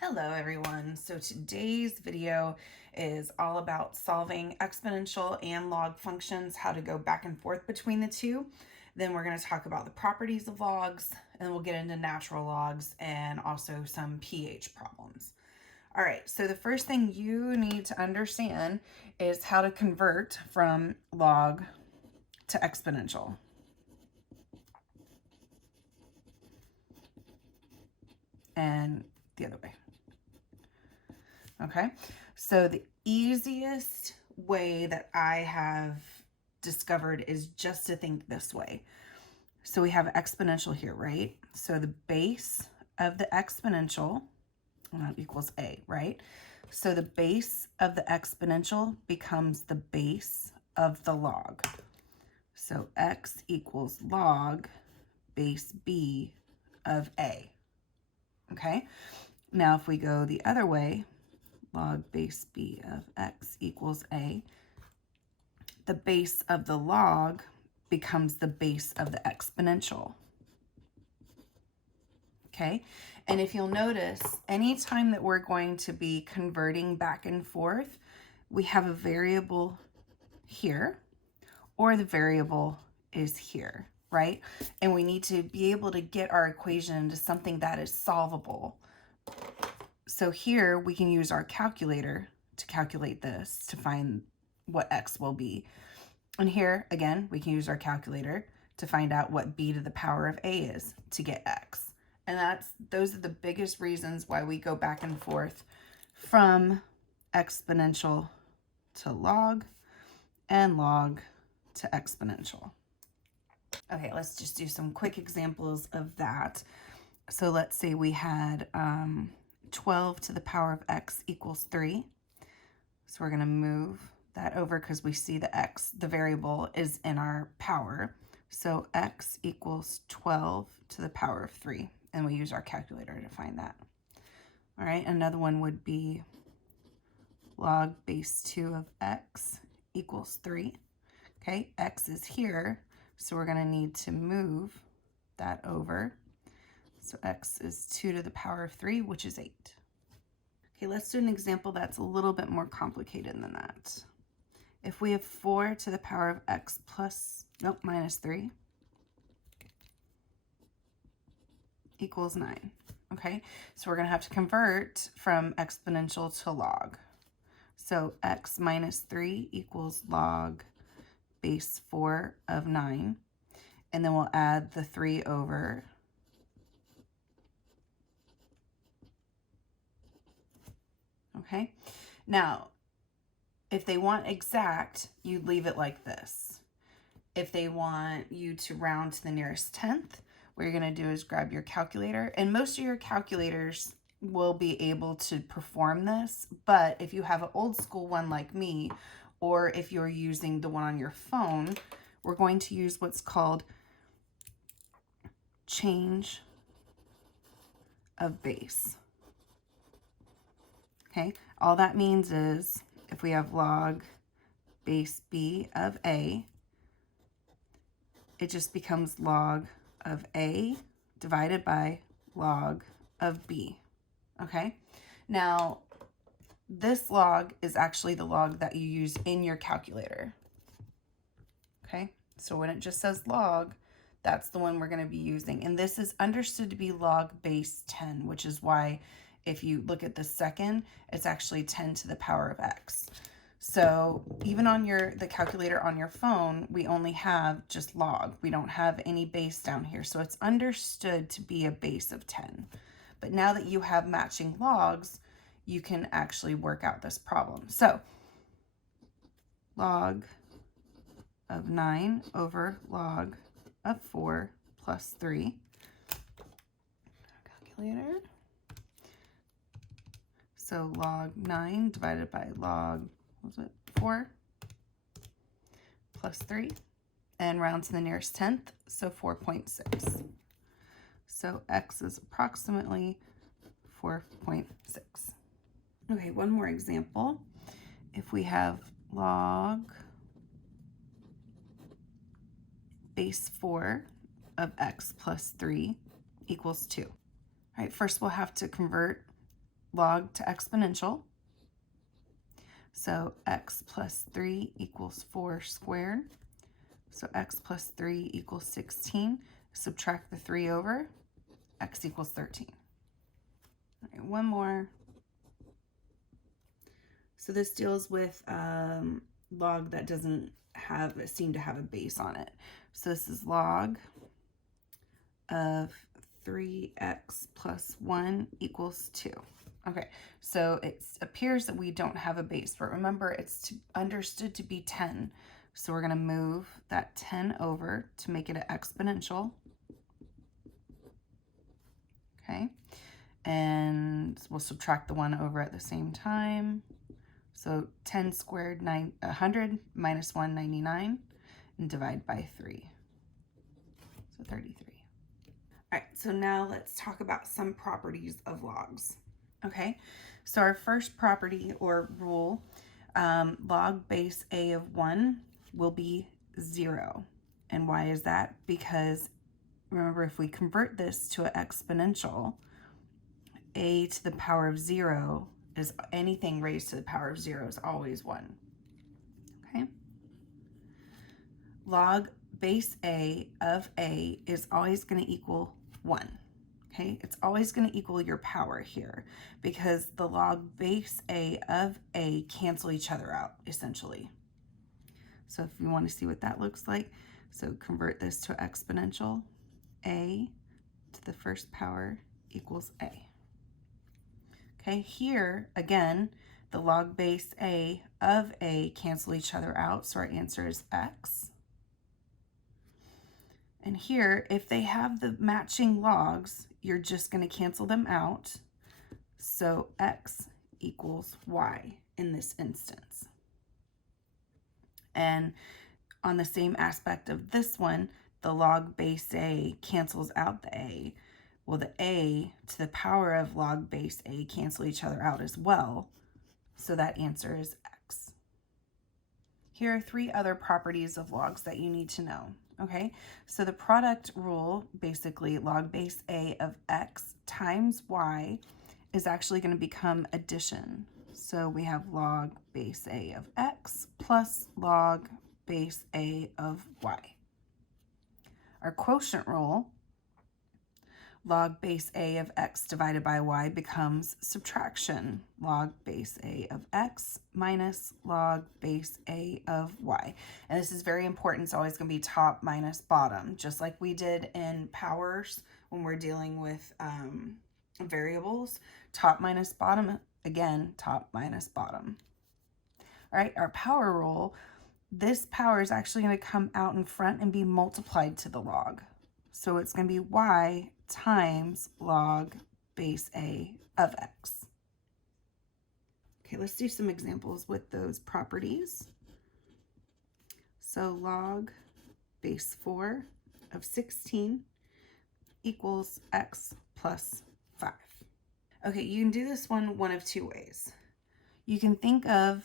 Hello everyone. So today's video is all about solving exponential and log functions, how to go back and forth between the two. Then we're going to talk about the properties of logs, and we'll get into natural logs and also some pH problems. All right, so the first thing you need to understand is how to convert from log to exponential. And the other way. Okay, so the easiest way that I have discovered is just to think this way. So we have exponential here, right? So the base of the exponential equals a, right? So the base of the exponential becomes the base of the log. So x equals log base b of a. Okay, now if we go the other way, log base b of x equals a, the base of the log becomes the base of the exponential. Okay, and if you'll notice, anytime that we're going to be converting back and forth, we have a variable here, or the variable is here, right? And we need to be able to get our equation into something that is solvable. So here we can use our calculator to calculate this to find what x will be. And here, again, we can use our calculator to find out what b to the power of a is to get x. And those are the biggest reasons why we go back and forth from exponential to log and log to exponential. Okay, let's just do some quick examples of that. So let's say we had 12 to the power of x equals 3. So we're going to move that over because we see the x, the variable, is in our power. So x equals 12 to the power of 3. And we use our calculator to find that. All right, another one would be log base 2 of x equals 3. Okay, x is here, so we're going to need to move that over. So x is 2 to the power of 3, which is 8. Okay, let's do an example that's a little bit more complicated than that. If we have 4 to the power of x minus 3 equals 9. Okay, so we're going to have to convert from exponential to log. So x minus 3 equals log base 4 of 9. And then we'll add the 3 over. Okay, now if they want exact, you'd leave it like this. If they want you to round to the nearest tenth, what you're going to do is grab your calculator, and most of your calculators will be able to perform this, but if you have an old school one like me, or if you're using the one on your phone, we're going to use what's called change of base. Okay, all that means is if we have log base b of a, it just becomes log of a divided by log of b. Okay, now this log is actually the log that you use in your calculator. Okay, so when it just says log, that's the one we're going to be using. And this is understood to be log base 10, which is why if you look at the second, it's actually 10 to the power of x. So even on the calculator on your phone, we only have just log. We don't have any base down here. So it's understood to be a base of 10. But now that you have matching logs, you can actually work out this problem. So log of 9 over log of 4 plus 3. Calculator. So log 9 divided by log, 4 plus 3, and round to the nearest tenth, so 4.6. So x is approximately 4.6. Okay, one more example. If we have log base 4 of x plus 3 equals 2. All right, first we'll have to convert log to exponential. So x plus 3 equals 4 squared. So x plus 3 equals 16. Subtract the 3 over, x equals 13. All right, one more. So this deals with log that doesn't seem to have a base on it. So this is log of 3x plus 1 equals 2. Okay, so it appears that we don't have a base, but remember it's understood to be 10. So we're going to move that 10 over to make it an exponential. Okay, and we'll subtract the 1 over at the same time. So 10 squared, 100 minus 1, 99, and divide by 3. So 33. All right, so now let's talk about some properties of logs. Okay, so our first property or rule, log base a of 1 will be 0. And why is that? Because remember, if we convert this to an exponential, a to the power of 0 is anything raised to the power of 0 is always 1. Okay, log base a of a is always going to equal 1. Okay, it's always going to equal your power here because the log base a of a cancel each other out essentially. So if you want to see what that looks like, so convert this to exponential, a to the first power equals a. Okay, here again, the log base a of a cancel each other out, so our answer is x. And here, if they have the matching logs, you're just going to cancel them out. So x equals y in this instance. And on the same aspect of this one, the log base a cancels out the a. Well, the a to the power of log base a cancel each other out as well. So that answer is x. Here are 3 other properties of logs that you need to know. Okay, so the product rule, basically log base a of x times y, is actually going to become addition. So we have log base a of x plus log base a of y. Our quotient rule, log base a of x divided by y, becomes subtraction. Log base a of x minus log base a of y. And this is very important. It's always going to be top minus bottom, just like we did in powers when we're dealing with variables. Top minus bottom, again, top minus bottom. All right, our power rule, this power is actually going to come out in front and be multiplied to the log. So it's going to be y times log base a of x. Okay, let's do some examples with those properties. So log base 4 of 16 equals x plus 5. Okay, you can do this one of 2 ways. You can think of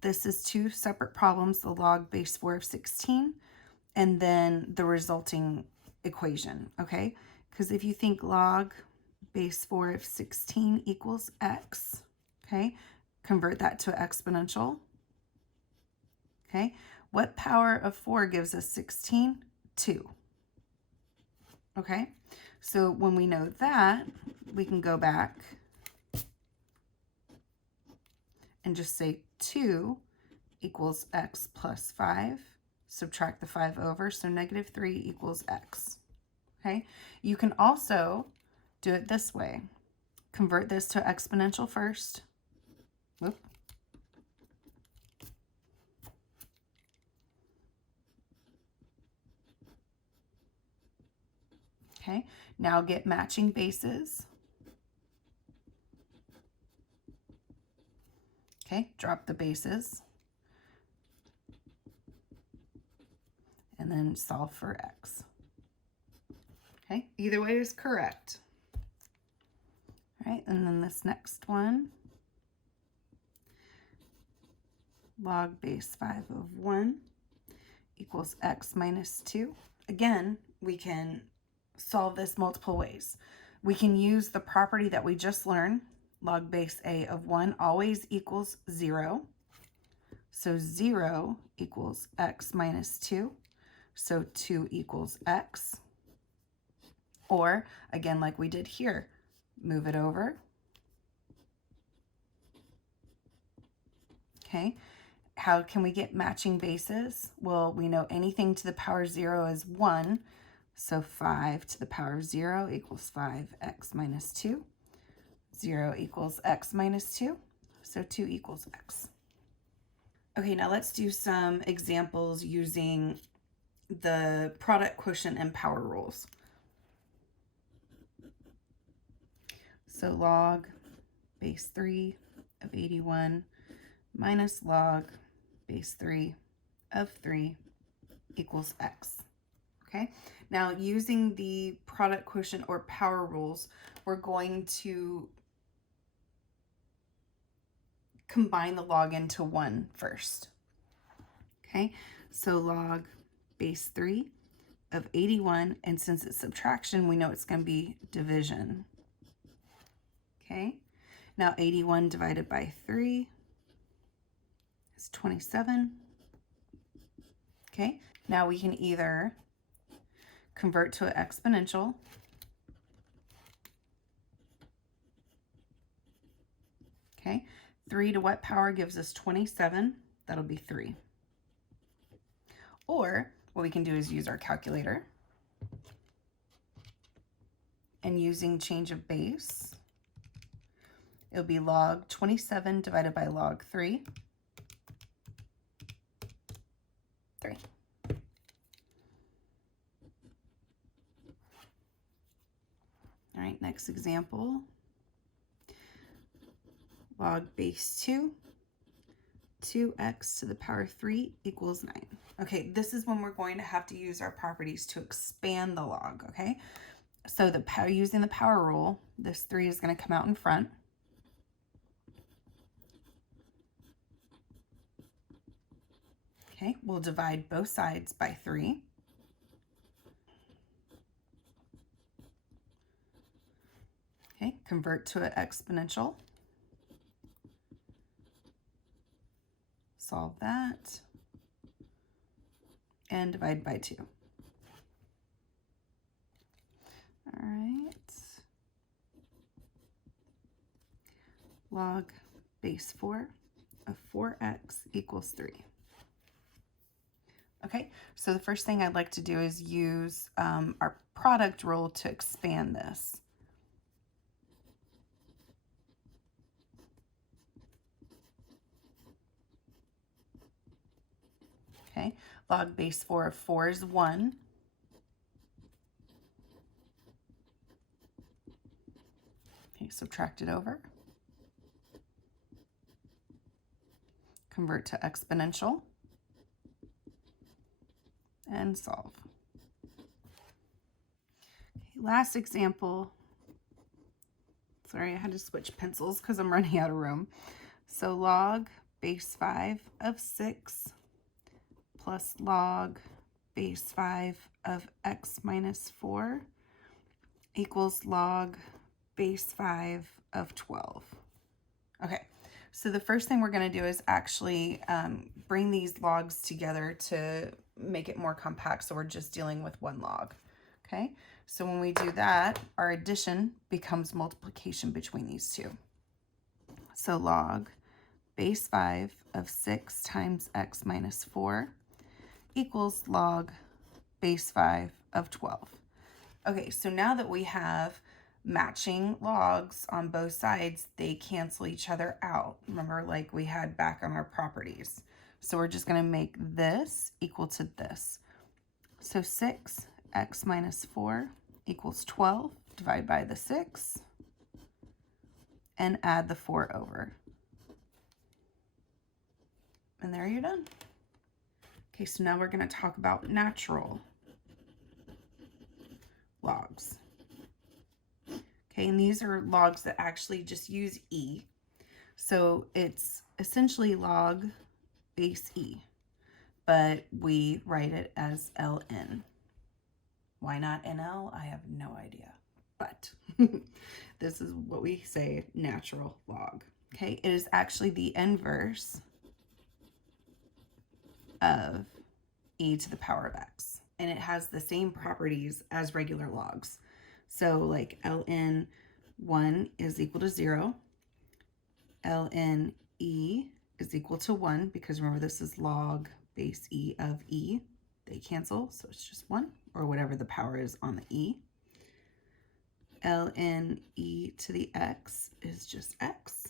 this as 2 separate problems, the log base 4 of 16 and then the resulting equation, okay? Because if you think log base 4 of 16 equals x, okay, convert that to exponential, okay? What power of 4 gives us 16? 2, okay? So when we know that, we can go back and just say 2 equals x plus 5. Subtract the 5 over, so negative 3 equals x. Okay, you can also do it this way. Convert this to exponential first. Whoop. Okay, now get matching bases. Okay, drop the bases. And then solve for x. Okay, either way is correct. All right, and then this next one, log base 5 of 1 equals x minus 2. Again, we can solve this multiple ways. We can use the property that we just learned, log base A of 1 always equals 0. So 0 equals x minus 2. So 2 equals x. Or, again, like we did here, move it over. Okay, how can we get matching bases? Well, we know anything to the power 0 is 1. So 5 to the power of 0 equals 5x minus 2. 0 equals x minus 2. So 2 equals x. Okay, now let's do some examples using the product quotient and power rules. So log base 3 of 81 minus log base 3 of 3 equals x. Okay, now using the product quotient or power rules, we're going to combine the log into 1 first. Okay, so log base 3 of 81, and since it's subtraction, we know it's going to be division. Okay, now 81 divided by 3 is 27. Okay, now we can either convert to an exponential, okay, 3 to what power gives us 27? That'll be 3. Or what we can do is use our calculator, and using change of base, it'll be log 27 divided by log 3. 3. All right, next example. Log base 2, 2x to the power 3 equals 9. Okay, this is when we're going to have to use our properties to expand the log, okay? So using the power rule, this 3 is going to come out in front. Okay, we'll divide both sides by 3. Okay, convert to an exponential. Solve that. And divide by 2. All right. Log base 4 of 4x equals 3. Okay, so the first thing I'd like to do is use our product rule to expand this. Okay, log base 4 of 4 is 1. Okay, subtract it over. Convert to exponential. And solve. Okay, last example. Sorry, I had to switch pencils because I'm running out of room. So log base 5 of 6 plus log base 5 of x minus 4 equals log base 5 of 12. Okay, so the first thing we're going to do is actually bring these logs together to make it more compact, so we're just dealing with one log. Okay, so when we do that, our addition becomes multiplication between these two. So log base 5 of 6 times x minus 4 equals log base 5 of 12. Okay, so now that we have matching logs on both sides, they cancel each other out. Remember, like we had back on our properties. So we're just going to make this equal to this. So 6x minus 4 equals 12. Divide by the 6 and add the 4 over. And there you're done. Okay, so now we're going to talk about natural logs. Okay, and these are logs that actually just use e. So it's essentially log base e, but we write it as ln. Why not NL? I have no idea. but this is what we say natural log. Okay, it is actually the inverse of e to the power of x, and it has the same properties as regular logs. So like ln 1 is equal to 0, ln e is equal to 1, because remember this is log base e of e. They cancel, so it's just 1, or whatever the power is on the e. Ln e to the x is just x,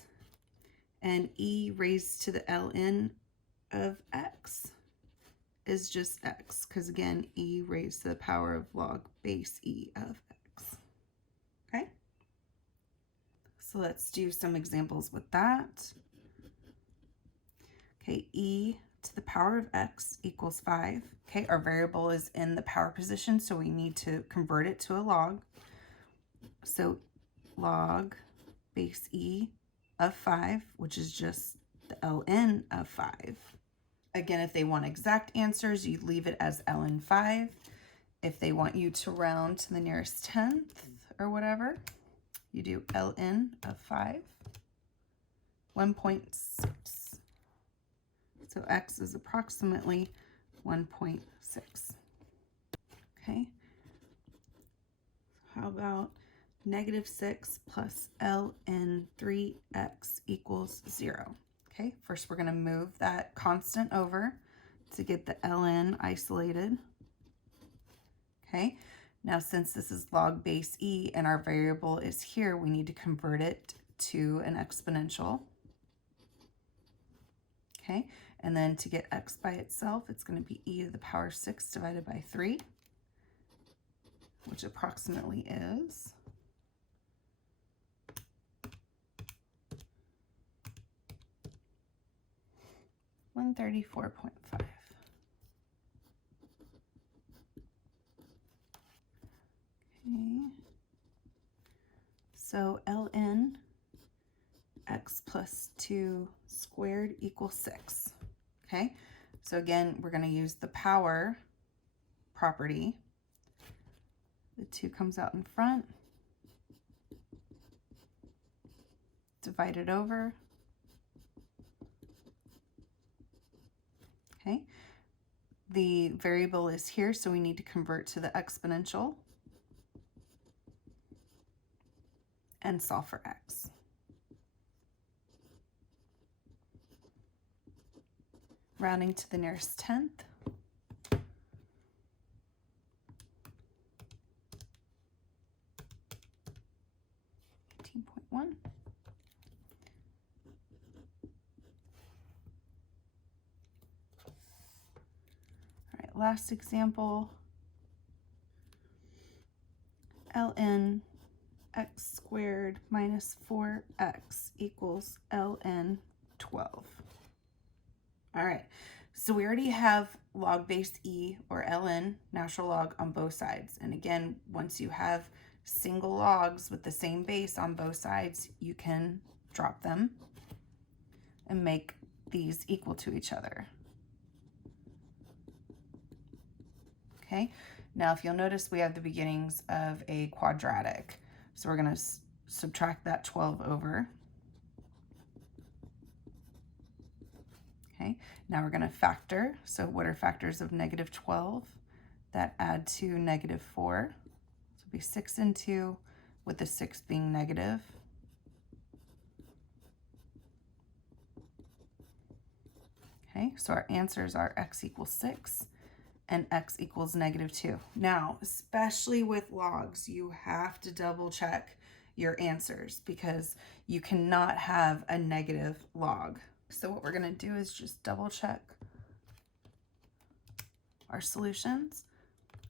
and e raised to the ln of x is just x, because again, e raised to the power of log base e of x. Okay, so let's do some examples with that. Okay, e to the power of x equals 5. Okay, our variable is in the power position, so we need to convert it to a log. So log base e of 5, which is just the ln of 5. Again, if they want exact answers, you leave it as ln 5. If they want you to round to the nearest tenth or whatever, you do ln of 5, 1.6. So x is approximately 1.6. Okay. How about -6 plus ln 3x equals 0? Okay, first we're going to move that constant over to get the ln isolated. Okay, now since this is log base e and our variable is here, we need to convert it to an exponential. Okay, and then to get x by itself, it's going to be e to the power 6 divided by 3, which approximately is 134.5. Okay, so ln x plus 2 squared equals 6. Okay, so again, we're going to use the power property. The 2 comes out in front, divide it over. Okay, the variable is here, so we need to convert to the exponential and solve for x. Rounding to the nearest tenth. All right, last example. Ln x squared minus 4x equals ln 12. All right, so we already have log base e or ln, natural log, on both sides. And again, once you have single logs with the same base on both sides, you can drop them and make these equal to each other. Okay, now if you'll notice, we have the beginnings of a quadratic. So we're going to subtract that 12 over. Okay, now we're going to factor. So what are factors of -12? That add to -4. So it'll be 6 and 2, with the 6 being negative. Okay, so our answers are x equals 6 and x equals -2. Now, especially with logs, you have to double check your answers because you cannot have a negative log. So what we're going to do is just double check our solutions.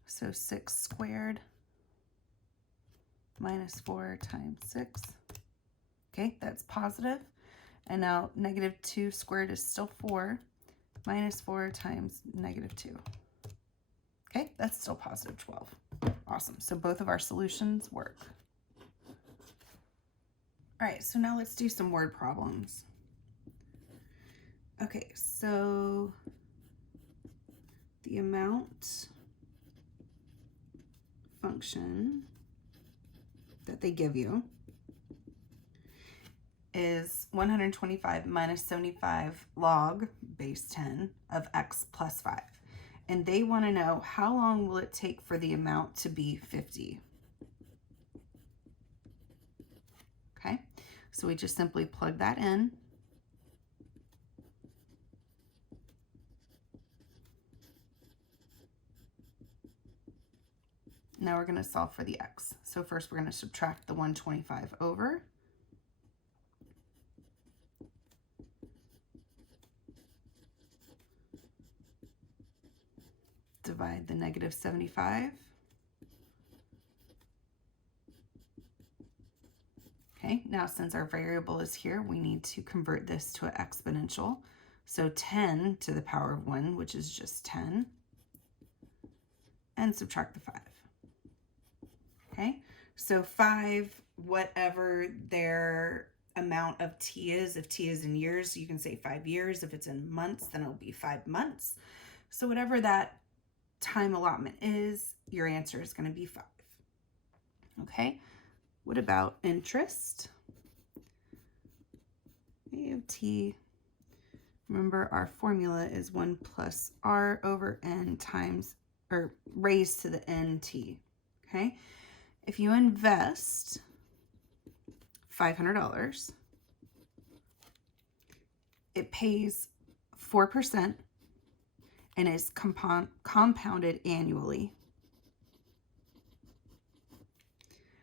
So 6 squared minus 4 times 6. Okay, that's positive. And now -2 squared is still 4, minus 4 times -2. Okay, that's still positive 12. Awesome. So both of our solutions work. All right, so now let's do some word problems. Okay, so the amount function that they give you is 125 minus 75 log base 10 of x plus 5. And they want to know how long will it take for the amount to be 50. Okay, so we just simply plug that in. Now we're going to solve for the x. So first we're going to subtract the 125 over. Divide the negative 75. Okay, now since our variable is here, we need to convert this to an exponential. So 10 to the power of 1, which is just 10, and subtract the 5. Okay, so 5, whatever their amount of t is, if t is in years, you can say 5 years. If it's in months, then it'll be 5 months. So whatever that time allotment is, your answer is going to be 5. Okay, what about interest? A of t, remember our formula is 1 plus r over n times, or raised to the nt. Okay, if you invest $500, it pays 4% and is compounded annually.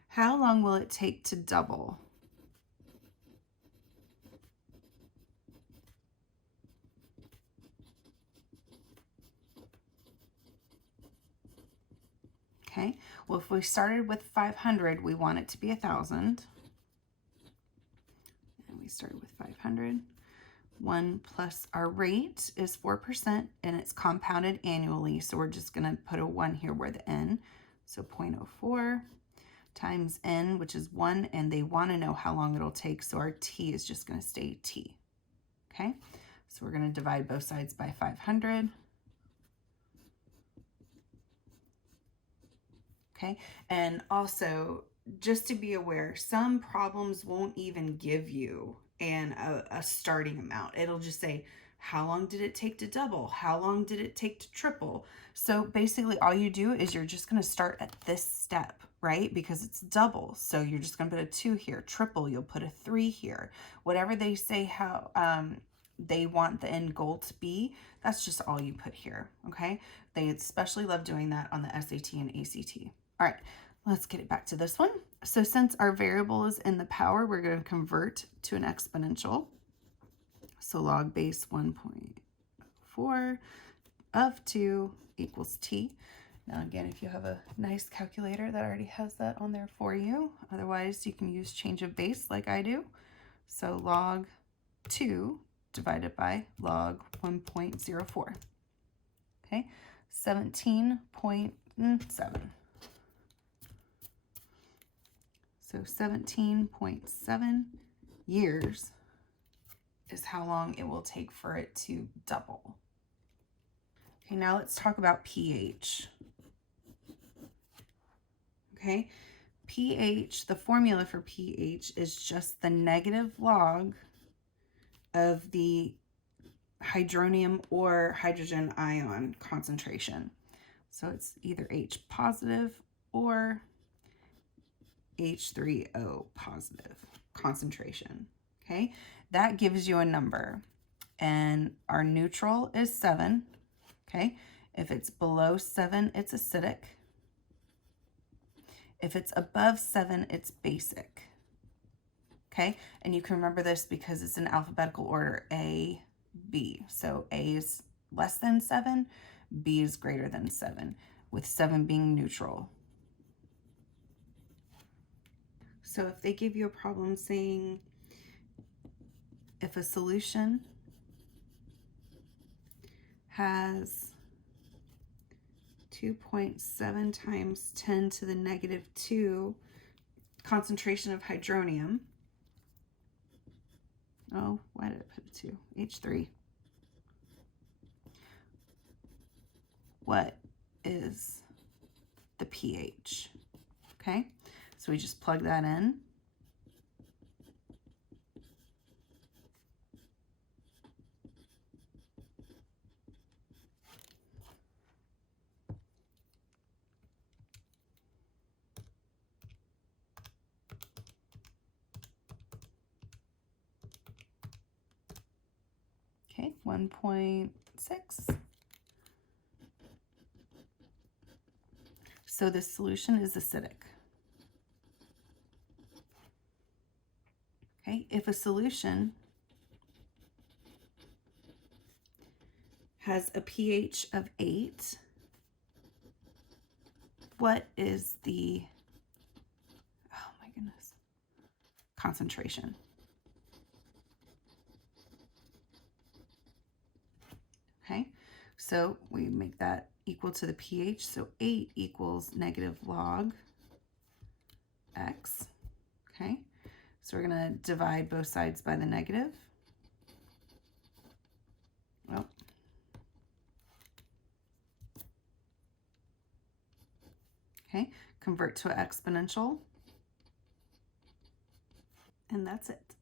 How long will it take to double? Okay, well, if we started with 500, we want it to be 1,000. And we started with 500. 1 plus our rate is 4%, and it's compounded annually. So we're just going to put a 1 here where the n. So 0.04 times n, which is 1, and they want to know how long it'll take. So our t is just going to stay t. Okay, so we're going to divide both sides by 500. Okay, and also just to be aware, some problems won't even give you a starting amount. It'll just say, how long did it take to double? How long did it take to triple? So basically all you do is you're just going to start at this step, right? Because it's double. So you're just going to put a 2 here. Triple, you'll put a 3 here. Whatever they say how they want the end goal to be, that's just all you put here, okay? They especially love doing that on the SAT and ACT. All right, let's get it back to this one. So since our variable is in the power, we're going to convert to an exponential. So log base 1.4 of 2 equals t. Now again, if you have a nice calculator that already has that on there for you, otherwise you can use change of base like I do. So log 2 divided by log 1.04. Okay, 17.7. So 17.7 years is how long it will take for it to double. Okay, now let's talk about pH. Okay, pH, the formula for pH is just the negative log of the hydronium or hydrogen ion concentration. So it's either H positive or H3O positive concentration. Okay, that gives you a number, and our neutral is 7. Okay, if it's below 7, it's acidic. If it's above 7, it's basic. Okay, and you can remember this because it's in alphabetical order, A, B. So A is less than 7, B is greater than 7, with 7 being neutral. So if they give you a problem saying if a solution has 2.7 times 10 to the negative 2 concentration of hydronium, oh, why did I put a 2? H3. What is the pH? Okay, So we just plug that in. Okay, 1.6. So the solution is acidic. Okay, if a solution has a pH of 8, what is the, oh my goodness, concentration? Okay, so we make that equal to the pH, so 8 equals negative log x. Okay, so we're going to divide both sides by the negative. Well, okay, convert to an exponential, and that's it.